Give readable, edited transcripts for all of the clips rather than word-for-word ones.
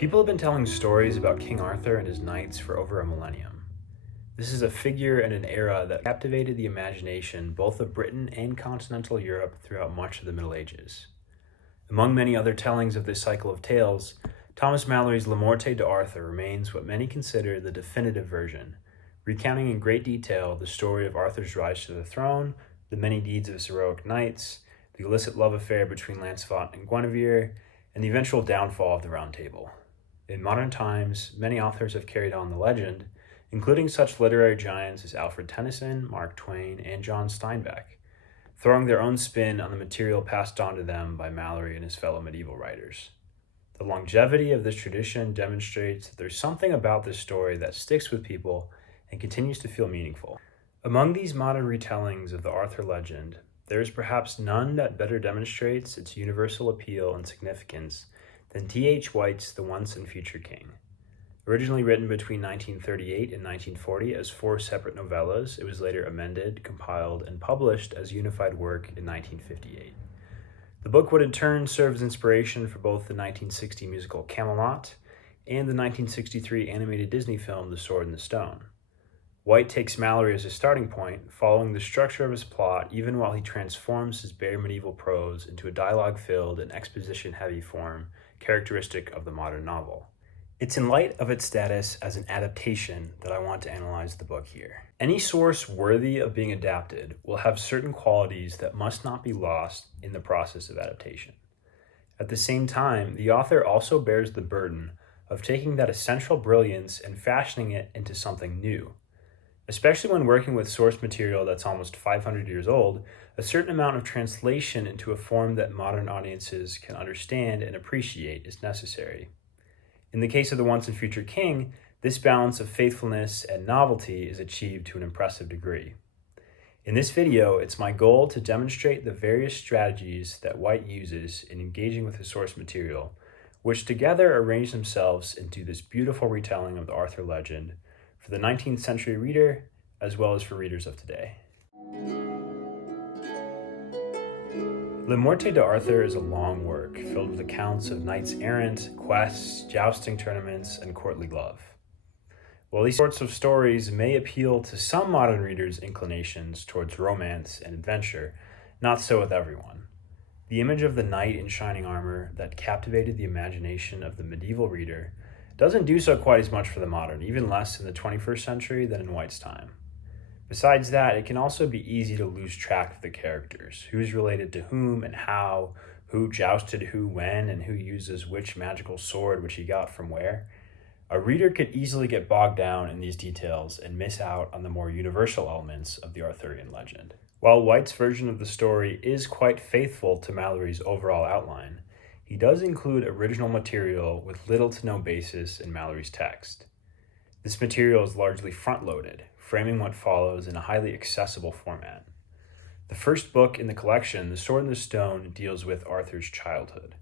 People have been telling stories about King Arthur and his knights for over a millennium. This is a figure and an era that captivated the imagination both of Britain and continental Europe throughout much of the Middle Ages. Among many other tellings of this cycle of tales, Thomas Malory's Morte D'Arthur remains what many consider the definitive version, recounting in great detail the story of Arthur's rise to the throne, the many deeds of his heroic knights, the illicit love affair between Lancelot and Guinevere, and the eventual downfall of the Round Table. In modern times, many authors have carried on the legend, including such literary giants as Alfred Tennyson, Mark Twain, and John Steinbeck, throwing their own spin on the material passed on to them by Malory and his fellow medieval writers. The longevity of this tradition demonstrates that there's something about this story that sticks with people and continues to feel meaningful. Among these modern retellings of the Arthur legend, there is perhaps none that better demonstrates its universal appeal and significance than T.H. White's The Once and Future King. Originally written between 1938 and 1940 as 4 separate novellas, it was later amended, compiled, and published as a unified work in 1958. The book would in turn serve as inspiration for both the 1960 musical Camelot and the 1963 animated Disney film The Sword and the Stone. White takes Malory as a starting point, following the structure of his plot even while he transforms his bare medieval prose into a dialogue-filled and exposition-heavy form characteristic of the modern novel. It's in light of its status as an adaptation that I want to analyze the book here. Any source worthy of being adapted will have certain qualities that must not be lost in the process of adaptation. At the same time, the author also bears the burden of taking that essential brilliance and fashioning it into something new. Especially when working with source material that's almost 500 years old, a certain amount of translation into a form that modern audiences can understand and appreciate is necessary. In the case of The Once and Future King, this balance of faithfulness and novelty is achieved to an impressive degree. In this video, it's my goal to demonstrate the various strategies that White uses in engaging with his source material, which together arrange themselves into this beautiful retelling of the Arthur legend for the 19th century reader, as well as for readers of today. Le Morte D'Arthur is a long work filled with accounts of knights errant, quests, jousting tournaments, and courtly love. While these sorts of stories may appeal to some modern readers' inclinations towards romance and adventure, not so with everyone. The image of the knight in shining armor that captivated the imagination of the medieval reader doesn't do so quite as much for the modern, even less in the 21st century than in White's time. Besides that, it can also be easy to lose track of the characters, who's related to whom and how, who jousted who when, and who uses which magical sword which he got from where. A reader could easily get bogged down in these details and miss out on the more universal elements of the Arthurian legend. While White's version of the story is quite faithful to Malory's overall outline, he does include original material with little to no basis in Malory's text. This material is largely front-loaded, framing what follows in a highly accessible format. The first book in the collection, The Sword and the Stone, deals with Arthur's childhood.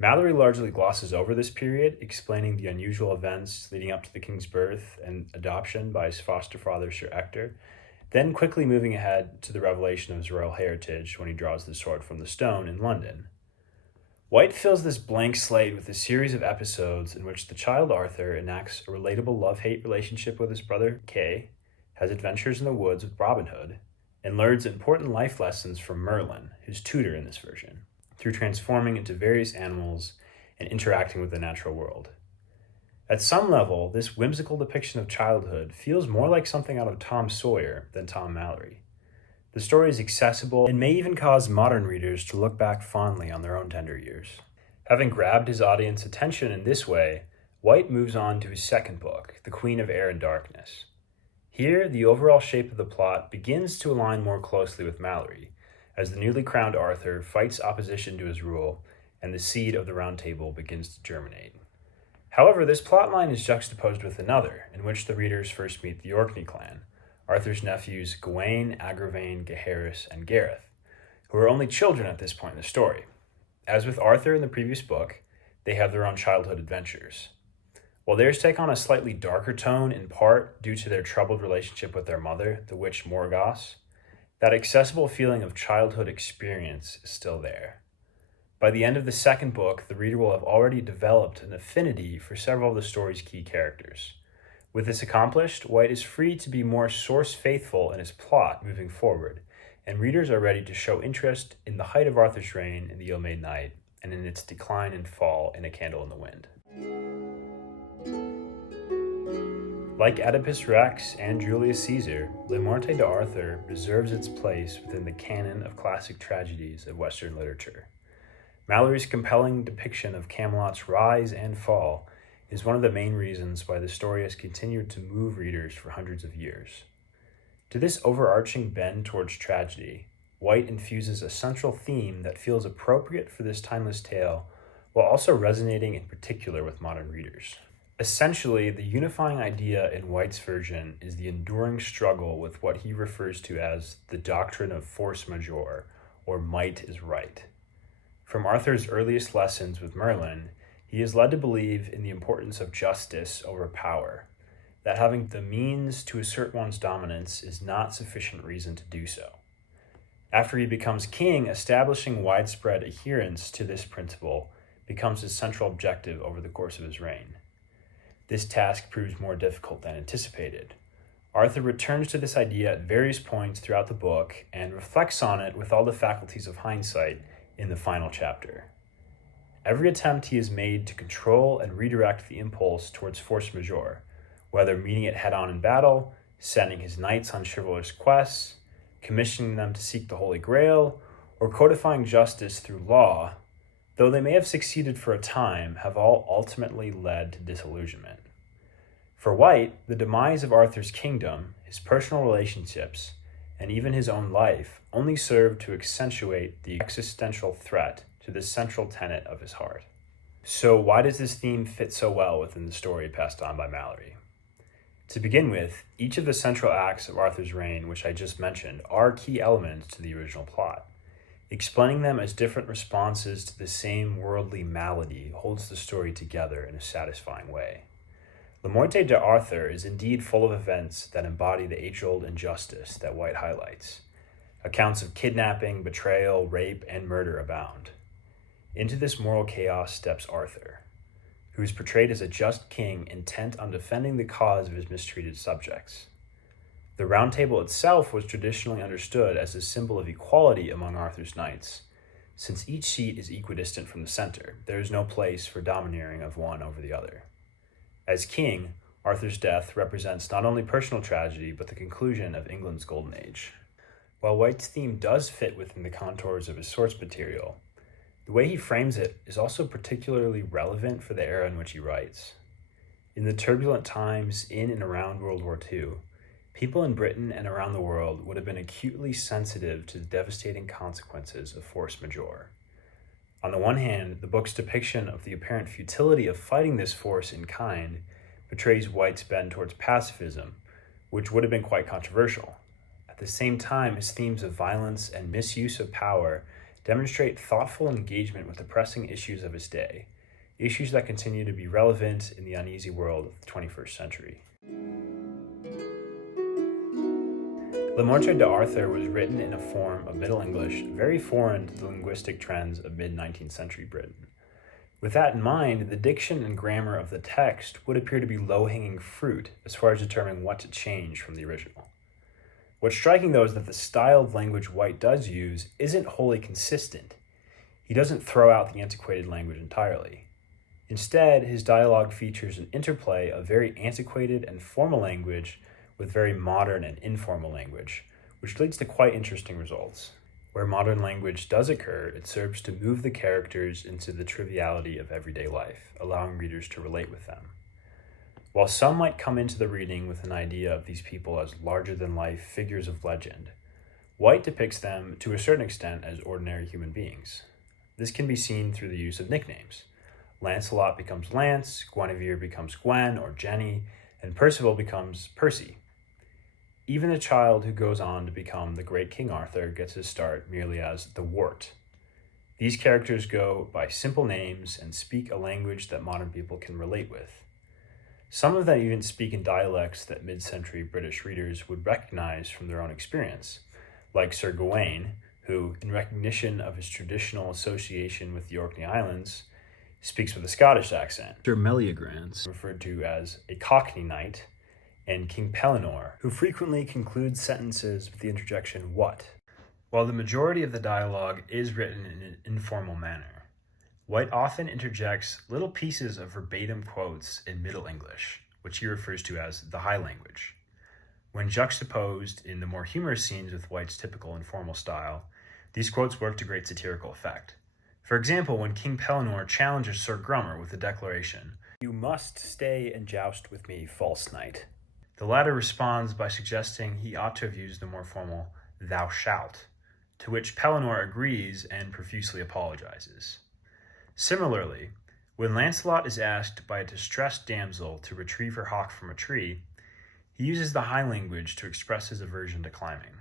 Malory largely glosses over this period, explaining the unusual events leading up to the king's birth and adoption by his foster father, Sir Ector, then quickly moving ahead to the revelation of his royal heritage when he draws the sword from the stone in London. White fills this blank slate with a series of episodes in which the child Arthur enacts a relatable love-hate relationship with his brother Kay, has adventures in the woods with Robin Hood, and learns important life lessons from Merlin, his tutor in this version, through transforming into various animals and interacting with the natural world. At some level, this whimsical depiction of childhood feels more like something out of Tom Sawyer than Tom Malory. The story is accessible and may even cause modern readers to look back fondly on their own tender years. Having grabbed his audience attention in this way, White moves on to his second book, The Queen of Air and Darkness. Here, the overall shape of the plot begins to align more closely with Malory, as the newly crowned Arthur fights opposition to his rule and the seed of the Round Table begins to germinate. However, this plotline is juxtaposed with another, in which the readers first meet the Orkney clan, Arthur's nephews Gawain, Agravain, Gaheris, and Gareth, who are only children at this point in the story. As with Arthur in the previous book, they have their own childhood adventures. While theirs take on a slightly darker tone in part due to their troubled relationship with their mother, the witch Morgause, that accessible feeling of childhood experience is still there. By the end of the second book, the reader will have already developed an affinity for several of the story's key characters. With this accomplished, White is free to be more source-faithful in his plot moving forward, and readers are ready to show interest in the height of Arthur's reign in The Ill-Made Knight and in its decline and fall in A Candle in the Wind. Like Oedipus Rex and Julius Caesar, Le Morte D'Arthur deserves its place within the canon of classic tragedies of Western literature. Malory's compelling depiction of Camelot's rise and fall is one of the main reasons why the story has continued to move readers for hundreds of years. To this overarching bend towards tragedy, White infuses a central theme that feels appropriate for this timeless tale, while also resonating in particular with modern readers. Essentially, the unifying idea in White's version is the enduring struggle with what he refers to as the doctrine of force majeure, or might is right. From Arthur's earliest lessons with Merlin, he is led to believe in the importance of justice over power, that having the means to assert one's dominance is not sufficient reason to do so. After he becomes king, establishing widespread adherence to this principle becomes his central objective over the course of his reign. This task proves more difficult than anticipated. Arthur returns to this idea at various points throughout the book and reflects on it with all the faculties of hindsight in the final chapter. Every attempt he has made to control and redirect the impulse towards force majeure, whether meeting it head-on in battle, sending his knights on chivalrous quests, commissioning them to seek the Holy Grail, or codifying justice through law, though they may have succeeded for a time, have all ultimately led to disillusionment. For White, the demise of Arthur's kingdom, his personal relationships, and even his own life only served to accentuate the existential threat to the central tenet of his heart. So why does this theme fit so well within the story passed on by Malory? To begin with, each of the central acts of Arthur's reign, which I just mentioned, are key elements to the original plot. Explaining them as different responses to the same worldly malady holds the story together in a satisfying way. Le Morte D'Arthur is indeed full of events that embody the age-old injustice that White highlights. Accounts of kidnapping, betrayal, rape, and murder abound. Into this moral chaos steps Arthur, who is portrayed as a just king intent on defending the cause of his mistreated subjects. The Round Table itself was traditionally understood as a symbol of equality among Arthur's knights. Since each seat is equidistant from the center, there is no place for domineering of one over the other. As king, Arthur's death represents not only personal tragedy, but the conclusion of England's golden age. While White's theme does fit within the contours of his source material, the way he frames it is also particularly relevant for the era in which he writes. In the turbulent times in and around World War II, people in Britain and around the world would have been acutely sensitive to the devastating consequences of force majeure. On the one hand, the book's depiction of the apparent futility of fighting this force in kind betrays White's bend towards pacifism, which would have been quite controversial. At the same time, his themes of violence and misuse of power demonstrate thoughtful engagement with the pressing issues of his day, issues that continue to be relevant in the uneasy world of the 21st century. Le Morte D'Arthur was written in a form of Middle English very foreign to the linguistic trends of mid-19th century Britain. With that in mind, the diction and grammar of the text would appear to be low-hanging fruit as far as determining what to change from the original. What's striking, though, is that the style of language White does use isn't wholly consistent. He doesn't throw out the antiquated language entirely. Instead, his dialogue features an interplay of very antiquated and formal language with very modern and informal language, which leads to quite interesting results. Where modern language does occur, it serves to move the characters into the triviality of everyday life, allowing readers to relate with them. While some might come into the reading with an idea of these people as larger-than-life figures of legend, White depicts them to a certain extent as ordinary human beings. This can be seen through the use of nicknames. Lancelot becomes Lance, Guinevere becomes Gwen or Jenny, and Percival becomes Percy. Even the child who goes on to become the great King Arthur gets his start merely as the Wart. These characters go by simple names and speak a language that modern people can relate with. Some of them even speak in dialects that mid-century British readers would recognize from their own experience, like Sir Gawain, who, in recognition of his traditional association with the Orkney Islands, speaks with a Scottish accent. Sir Meliagrance, referred to as a Cockney knight, and King Pellinore, who frequently concludes sentences with the interjection, "what?" While the majority of the dialogue is written in an informal manner, White often interjects little pieces of verbatim quotes in Middle English, which he refers to as the High Language. When juxtaposed in the more humorous scenes with White's typical informal style, these quotes work to great satirical effect. For example, when King Pellinore challenges Sir Grummer with the declaration, "You must stay and joust with me, false knight," the latter responds by suggesting he ought to have used the more formal "thou shalt," to which Pellinore agrees and profusely apologizes. Similarly, when Lancelot is asked by a distressed damsel to retrieve her hawk from a tree, he uses the High Language to express his aversion to climbing.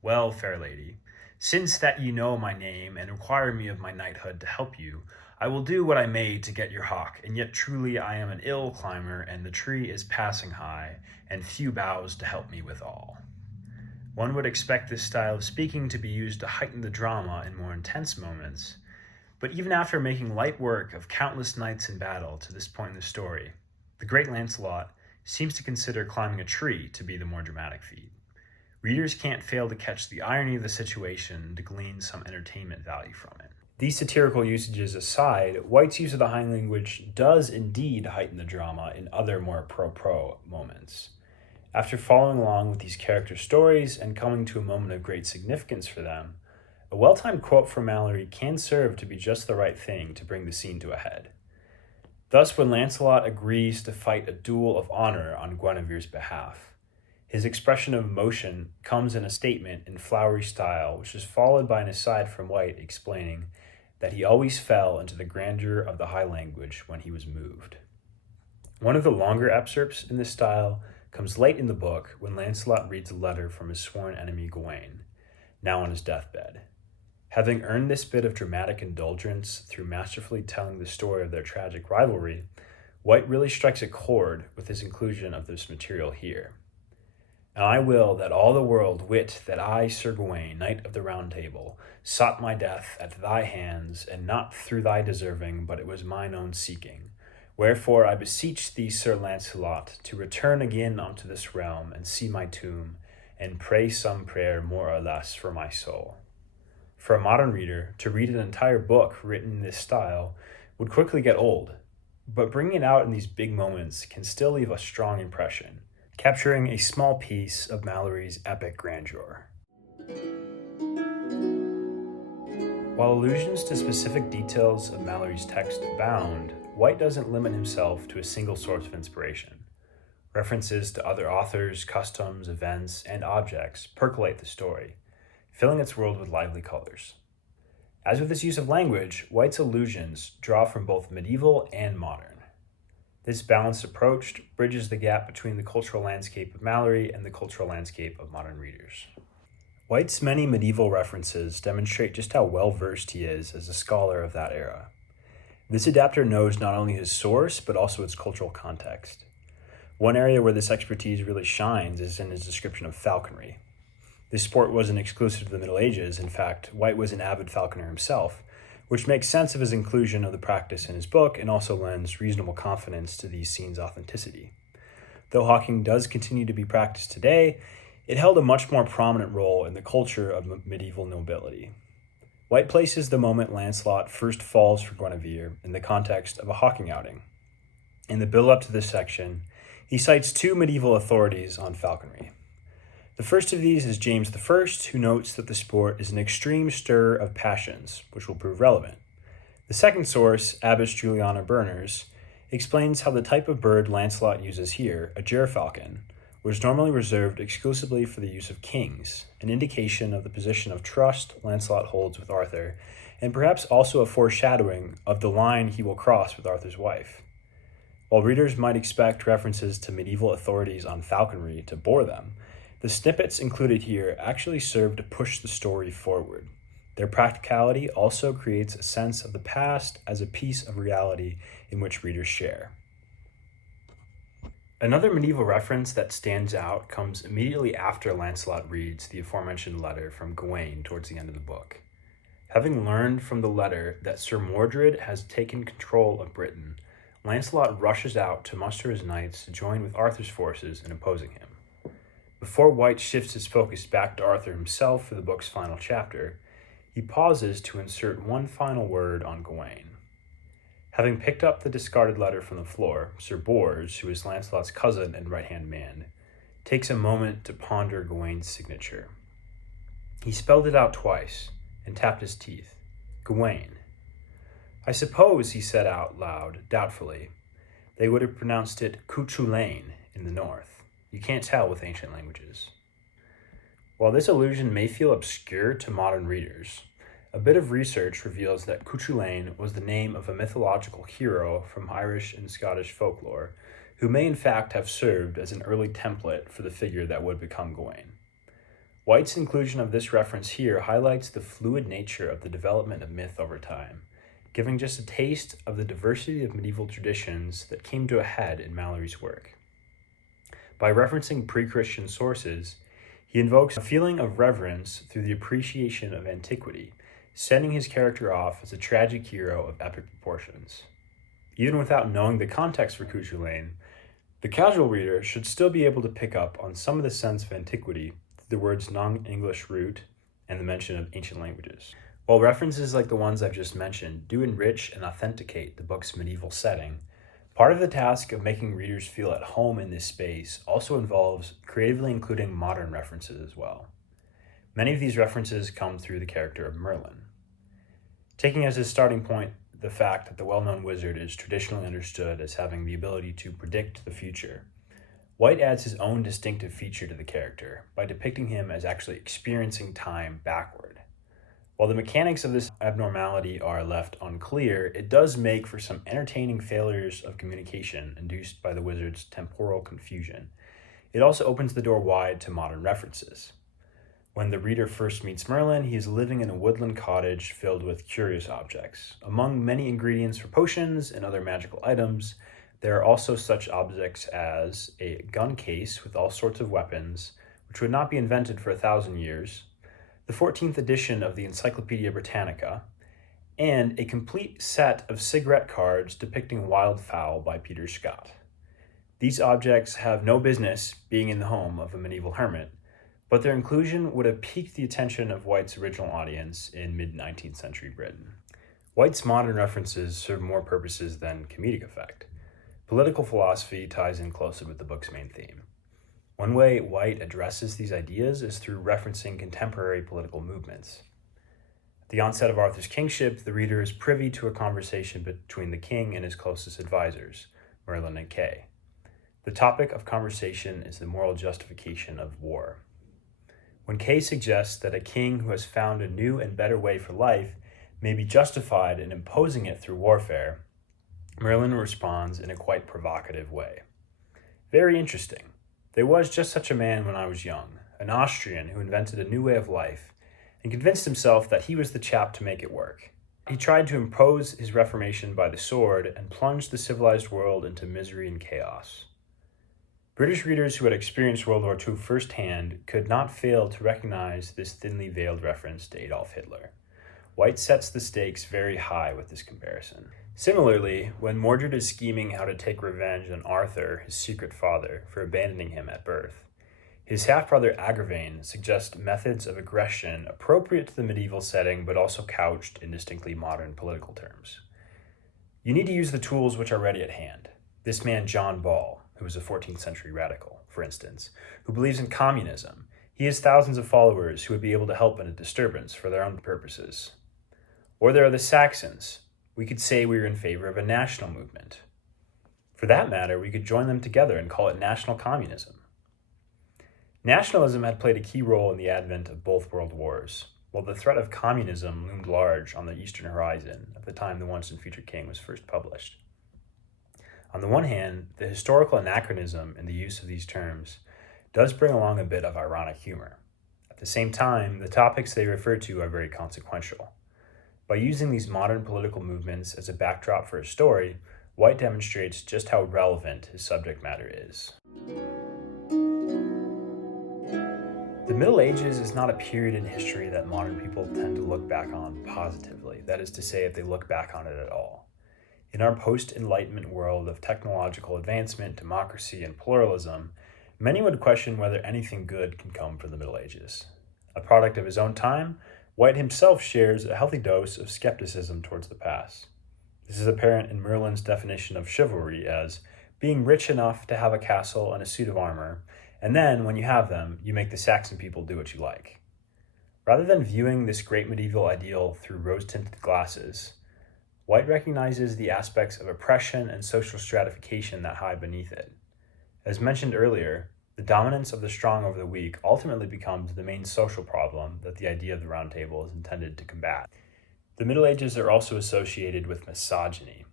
"Well, fair lady, since that you know my name and require me of my knighthood to help you, I will do what I may to get your hawk, and yet truly I am an ill climber, and the tree is passing high, and few boughs to help me withal." One would expect this style of speaking to be used to heighten the drama in more intense moments, but even after making light work of countless knights in battle to this point in the story, the great Lancelot seems to consider climbing a tree to be the more dramatic feat. Readers can't fail to catch the irony of the situation and to glean some entertainment value from it. These satirical usages aside, White's use of the High Language does indeed heighten the drama in other more pro moments. After following along with these character stories and coming to a moment of great significance for them, a well-timed quote from Malory can serve to be just the right thing to bring the scene to a head. Thus, when Lancelot agrees to fight a duel of honor on Guinevere's behalf, his expression of emotion comes in a statement in flowery style, which is followed by an aside from White explaining that he always fell into the grandeur of the High Language when he was moved. One of the longer excerpts in this style comes late in the book when Lancelot reads a letter from his sworn enemy Gawain, now on his deathbed. Having earned this bit of dramatic indulgence through masterfully telling the story of their tragic rivalry, White really strikes a chord with his inclusion of this material here. "And I will that all the world wit that I, Sir Gawain, Knight of the Round Table, sought my death at thy hands, and not through thy deserving, but it was mine own seeking. Wherefore I beseech thee, Sir Lancelot, to return again unto this realm, and see my tomb, and pray some prayer more or less for my soul." For a modern reader, to read an entire book written in this style would quickly get old, but bringing it out in these big moments can still leave a strong impression, capturing a small piece of Malory's epic grandeur. While allusions to specific details of Malory's text abound, White doesn't limit himself to a single source of inspiration. References to other authors, customs, events, and objects percolate the story, filling its world with lively colors. As with his use of language, White's allusions draw from both medieval and modern. This balanced approach bridges the gap between the cultural landscape of Malory and the cultural landscape of modern readers. White's many medieval references demonstrate just how well-versed he is as a scholar of that era. This adapter knows not only his source, but also its cultural context. One area where this expertise really shines is in his description of falconry. This sport wasn't exclusive to the Middle Ages. In fact, White was an avid falconer himself, which makes sense of his inclusion of the practice in his book and also lends reasonable confidence to these scenes' authenticity. Though hawking does continue to be practiced today, it held a much more prominent role in the culture of medieval nobility. White places the moment Lancelot first falls for Guinevere in the context of a hawking outing. In the build-up to this section, he cites two medieval authorities on falconry. The first of these is James I, who notes that the sport is an extreme stir of passions, which will prove relevant. The second source, Abbess Juliana Berners, explains how the type of bird Lancelot uses here, a gerfalcon, was normally reserved exclusively for the use of kings, an indication of the position of trust Lancelot holds with Arthur, and perhaps also a foreshadowing of the line he will cross with Arthur's wife. While readers might expect references to medieval authorities on falconry to bore them, the snippets included here actually serve to push the story forward. Their practicality also creates a sense of the past as a piece of reality in which readers share. Another medieval reference that stands out comes immediately after Lancelot reads the aforementioned letter from Gawain towards the end of the book. Having learned from the letter that Sir Mordred has taken control of Britain, Lancelot rushes out to muster his knights to join with Arthur's forces in opposing him. Before White shifts his focus back to Arthur himself for the book's final chapter, he pauses to insert one final word on Gawain. Having picked up the discarded letter from the floor, Sir Bors, who is Lancelot's cousin and right-hand man, takes a moment to ponder Gawain's signature. He spelled it out twice and tapped his teeth. Gawain. I suppose, he said out loud, doubtfully, they would have pronounced it Cuchulainn in the north. You can't tell with ancient languages. While this allusion may feel obscure to modern readers, a bit of research reveals that Cuchulainn was the name of a mythological hero from Irish and Scottish folklore, who may in fact have served as an early template for the figure that would become Gawain. White's inclusion of this reference here highlights the fluid nature of the development of myth over time, giving just a taste of the diversity of medieval traditions that came to a head in Malory's work. By referencing pre-Christian sources, he invokes a feeling of reverence through the appreciation of antiquity, sending his character off as a tragic hero of epic proportions. Even without knowing the context for Cuchulainn, the casual reader should still be able to pick up on some of the sense of antiquity through the word's non-English root and the mention of ancient languages. While references like the ones I've just mentioned do enrich and authenticate the book's medieval setting, part of the task of making readers feel at home in this space also involves creatively including modern references as well. Many of these references come through the character of Merlin. Taking as his starting point the fact that the well-known wizard is traditionally understood as having the ability to predict the future, White adds his own distinctive feature to the character by depicting him as actually experiencing time backward. While the mechanics of this abnormality are left unclear, it does make for some entertaining failures of communication induced by the wizard's temporal confusion. It also opens the door wide to modern references. When the reader first meets Merlin, he is living in a woodland cottage filled with curious objects. Among many ingredients for potions and other magical items, there are also such objects as a gun case with all sorts of weapons, which would not be invented for 1,000 years, the 14th edition of the Encyclopedia Britannica, and a complete set of cigarette cards depicting wildfowl by Peter Scott. These objects have no business being in the home of a medieval hermit, but their inclusion would have piqued the attention of White's original audience in mid-19th century Britain. White's modern references serve more purposes than comedic effect. Political philosophy ties in closely with the book's main theme. One way White addresses these ideas is through referencing contemporary political movements. At the onset of Arthur's kingship, the reader is privy to a conversation between the king and his closest advisors, Merlin and Kay. The topic of conversation is the moral justification of war. When Kay suggests that a king who has found a new and better way for life may be justified in imposing it through warfare, Merlin responds in a quite provocative way. Very interesting. There was just such a man when I was young, an Austrian who invented a new way of life and convinced himself that he was the chap to make it work. He tried to impose his reformation by the sword and plunged the civilized world into misery and chaos. British readers who had experienced World War II firsthand could not fail to recognize this thinly veiled reference to Adolf Hitler. White sets the stakes very high with this comparison. Similarly, when Mordred is scheming how to take revenge on Arthur, his secret father, for abandoning him at birth, his half-brother Agravain suggests methods of aggression appropriate to the medieval setting but also couched in distinctly modern political terms. You need to use the tools which are ready at hand. This man John Ball, who was a 14th century radical, for instance, who believes in communism. He has thousands of followers who would be able to help in a disturbance for their own purposes. Or there are the Saxons. We could say we are in favor of a national movement. For that matter, we could join them together and call it national communism. Nationalism had played a key role in the advent of both world wars, while the threat of communism loomed large on the eastern horizon at the time The Once and Future King was first published. On the one hand, the historical anachronism in the use of these terms does bring along a bit of ironic humor. At the same time, the topics they refer to are very consequential. By using these modern political movements as a backdrop for a story, White demonstrates just how relevant his subject matter is. The Middle Ages is not a period in history that modern people tend to look back on positively, that is to say, if they look back on it at all. In our post-Enlightenment world of technological advancement, democracy, and pluralism, many would question whether anything good can come from the Middle Ages. A product of his own time, White himself shares a healthy dose of skepticism towards the past. This is apparent in Merlin's definition of chivalry as being rich enough to have a castle and a suit of armor, and then, when you have them, you make the Saxon people do what you like. Rather than viewing this great medieval ideal through rose-tinted glasses, White recognizes the aspects of oppression and social stratification that hide beneath it. As mentioned earlier, the dominance of the strong over the weak ultimately becomes the main social problem that the idea of the Round Table is intended to combat. The Middle Ages are also associated with misogyny.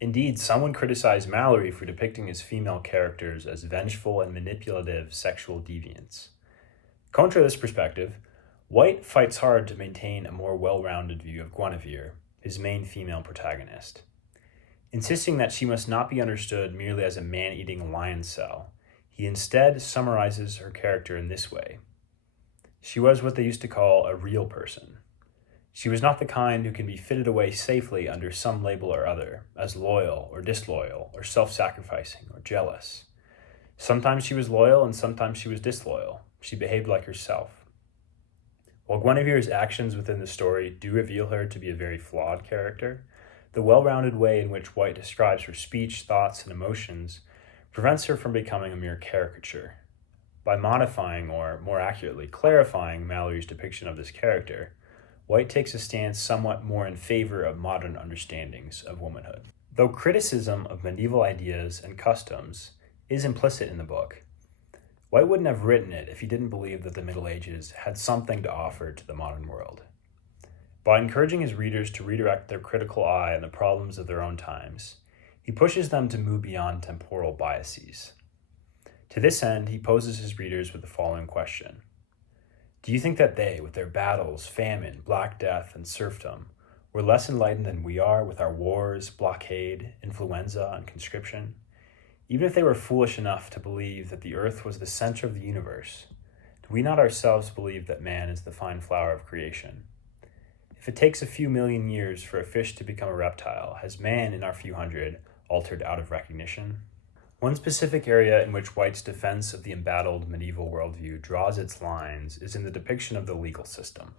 Indeed, some would criticize Malory for depicting his female characters as vengeful and manipulative sexual deviants. Contra this perspective, White fights hard to maintain a more well-rounded view of Guinevere, his main female protagonist. Insisting that she must not be understood merely as a man-eating lion cell, he instead summarizes her character in this way. She was what they used to call a real person. She was not the kind who can be fitted away safely under some label or other, as loyal or disloyal, or self-sacrificing or jealous. Sometimes she was loyal and sometimes she was disloyal. She behaved like herself. While Guinevere's actions within the story do reveal her to be a very flawed character, the well-rounded way in which White describes her speech, thoughts, and emotions prevents her from becoming a mere caricature. By modifying, or more accurately, clarifying Malory's depiction of this character, White takes a stance somewhat more in favor of modern understandings of womanhood. Though criticism of medieval ideas and customs is implicit in the book, White wouldn't have written it if he didn't believe that the Middle Ages had something to offer to the modern world. By encouraging his readers to redirect their critical eye on the problems of their own times, he pushes them to move beyond temporal biases. To this end, he poses his readers with the following question. Do you think that they, with their battles, famine, Black Death, and serfdom, were less enlightened than we are with our wars, blockade, influenza, and conscription? Even if they were foolish enough to believe that the earth was the center of the universe, do we not ourselves believe that man is the fine flower of creation? If it takes a few million years for a fish to become a reptile, has man in our few hundred altered out of recognition? One specific area in which White's defense of the embattled medieval worldview draws its lines is in the depiction of the legal system.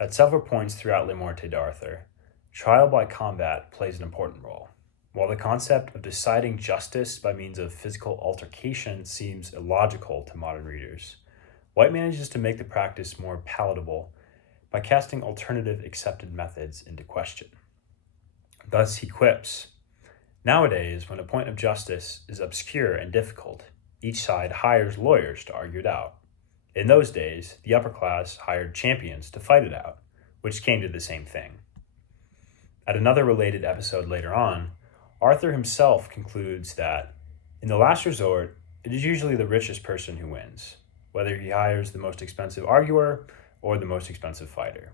At several points throughout Morte D'Arthur, trial by combat plays an important role. While the concept of deciding justice by means of physical altercation seems illogical to modern readers, White manages to make the practice more palatable by casting alternative accepted methods into question. Thus he quips, nowadays, when a point of justice is obscure and difficult, each side hires lawyers to argue it out. In those days, the upper class hired champions to fight it out, which came to the same thing. At another related episode later on, Arthur himself concludes that, in the last resort, it is usually the richest person who wins, whether he hires the most expensive arguer or the most expensive fighter.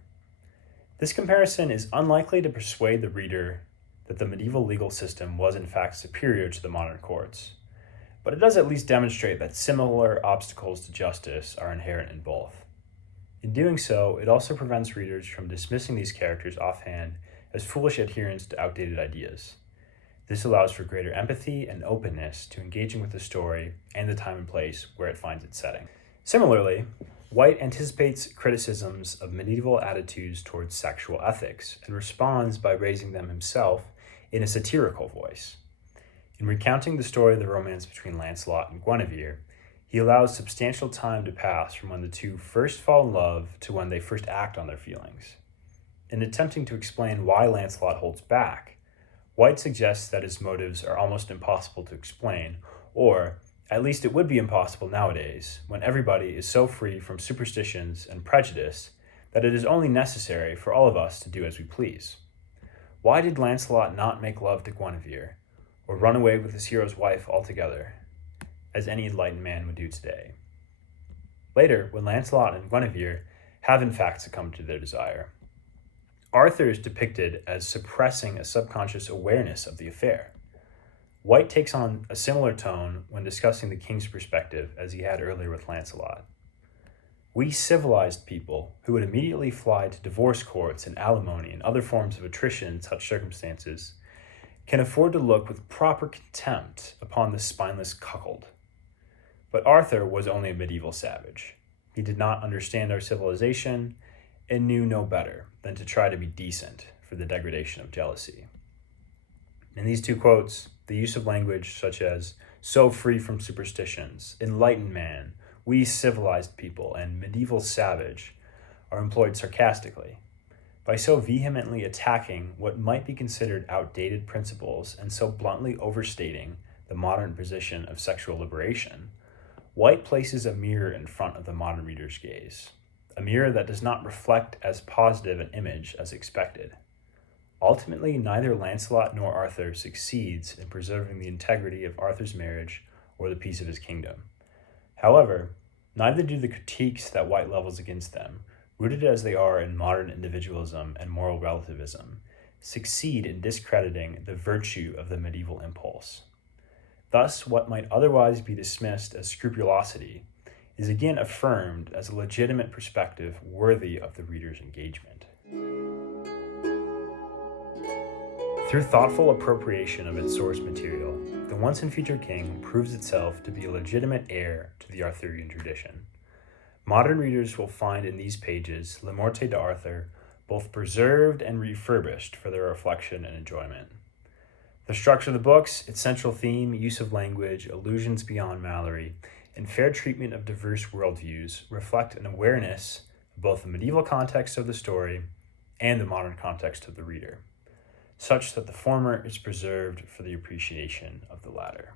This comparison is unlikely to persuade the reader that the medieval legal system was in fact superior to the modern courts, but it does at least demonstrate that similar obstacles to justice are inherent in both. In doing so, it also prevents readers from dismissing these characters offhand as foolish adherents to outdated ideas. This allows for greater empathy and openness to engaging with the story and the time and place where it finds its setting. Similarly, White anticipates criticisms of medieval attitudes towards sexual ethics and responds by raising them himself in a satirical voice. In recounting the story of the romance between Lancelot and Guinevere, he allows substantial time to pass from when the two first fall in love to when they first act on their feelings. In attempting to explain why Lancelot holds back, White suggests that his motives are almost impossible to explain, or at least it would be impossible nowadays, when everybody is so free from superstitions and prejudice that it is only necessary for all of us to do as we please. Why did Lancelot not make love to Guinevere, or run away with his hero's wife altogether, as any enlightened man would do today? Later, when Lancelot and Guinevere have in fact succumbed to their desire, Arthur is depicted as suppressing a subconscious awareness of the affair. White takes on a similar tone when discussing the king's perspective as he had earlier with Lancelot. We civilized people, who would immediately fly to divorce courts and alimony and other forms of attrition in such circumstances, can afford to look with proper contempt upon the spineless cuckold. But Arthur was only a medieval savage. He did not understand our civilization and knew no better than to try to be decent for the degradation of jealousy. In these two quotes, the use of language such as so free from superstitions, enlightened man, we civilized people, and medieval savage are employed sarcastically. By so vehemently attacking what might be considered outdated principles and so bluntly overstating the modern position of sexual liberation, White places a mirror in front of the modern reader's gaze, a mirror that does not reflect as positive an image as expected. Ultimately, neither Lancelot nor Arthur succeeds in preserving the integrity of Arthur's marriage or the peace of his kingdom. However, neither do the critiques that White levels against them, rooted as they are in modern individualism and moral relativism, succeed in discrediting the virtue of the medieval impulse. Thus, what might otherwise be dismissed as scrupulosity is again affirmed as a legitimate perspective worthy of the reader's engagement. Through thoughtful appropriation of its source material, the once and future king proves itself to be a legitimate heir to the Arthurian tradition. Modern readers will find in these pages Le Morte D'Arthur both preserved and refurbished for their reflection and enjoyment. The structure of the books, its central theme, use of language, allusions beyond Malory, and fair treatment of diverse worldviews reflect an awareness of both the medieval context of the story and the modern context of the reader, such that the former is preserved for the appreciation of the latter.